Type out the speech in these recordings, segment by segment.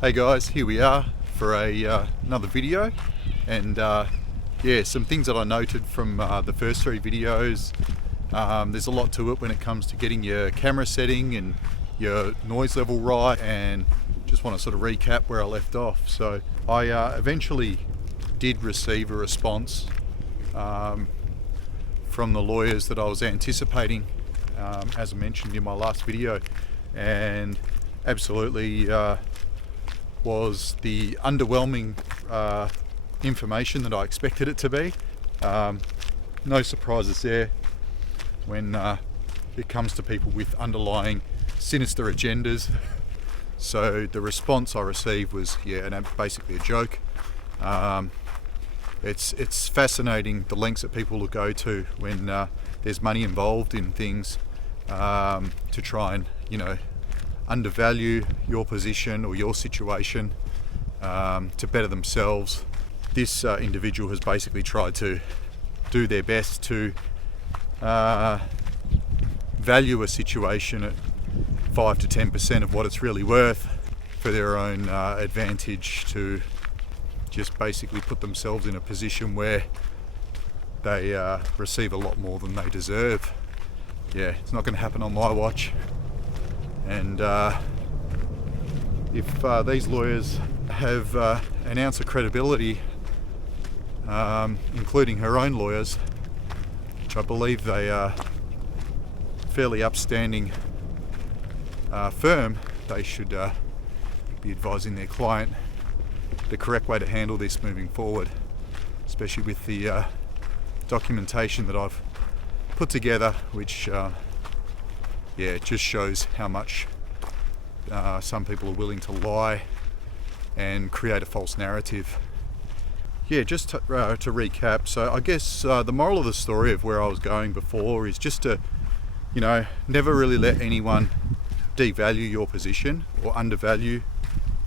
Hey guys, here we are for another video, and yeah, some things that I noted from the first three videos. There's a lot to it when it comes to getting your camera setting and your noise level right, and just want to sort of recap where I left off. So I eventually did receive a response from the lawyers that I was anticipating, as I mentioned in my last video, and absolutely was the underwhelming information that I expected it to be. No surprises there when it comes to people with underlying sinister agendas. So the response I received was, basically a joke. It's fascinating the lengths that people will go to when there's money involved in things to try and, undervalue your position or your situation to better themselves. This individual has basically tried to do their best to value a situation at 5 to 10% of what it's really worth for their own advantage, to just basically put themselves in a position where they receive a lot more than they deserve. Yeah, it's not going to happen on my watch. And if these lawyers have an ounce of credibility, including her own lawyers, which I believe they are fairly upstanding firm, they should be advising their client the correct way to handle this moving forward, especially with the documentation that I've put together, which it just shows how much some people are willing to lie and create a false narrative. Yeah, just to recap, so I guess the moral of the story of where I was going before is just to, never really let anyone devalue your position or undervalue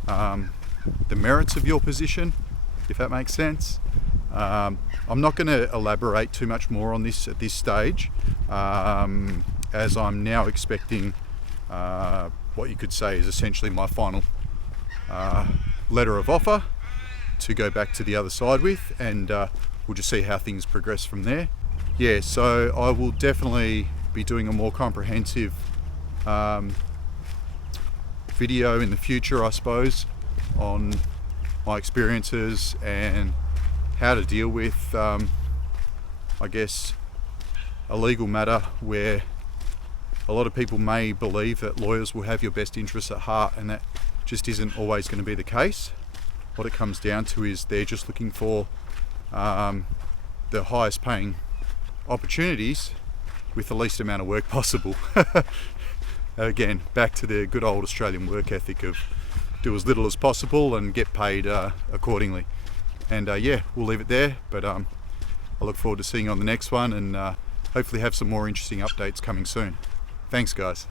the merits of your position, if that makes sense. I'm not going to elaborate too much more on this at this stage, as I'm now expecting what you could say is essentially my final letter of offer to go back to the other side with, and we'll just see how things progress from there. Yeah, so I will definitely be doing a more comprehensive video in the future, I suppose, on my experiences and how to deal with, I guess, a legal matter where a lot of people may believe that lawyers will have your best interests at heart, and that just isn't always going to be the case. What it comes down to is they're just looking for the highest paying opportunities with the least amount of work possible. Again, back to the good old Australian work ethic of do as little as possible and get paid accordingly. And we'll leave it there, but I look forward to seeing you on the next one, and hopefully have some more interesting updates coming soon. Thanks, guys.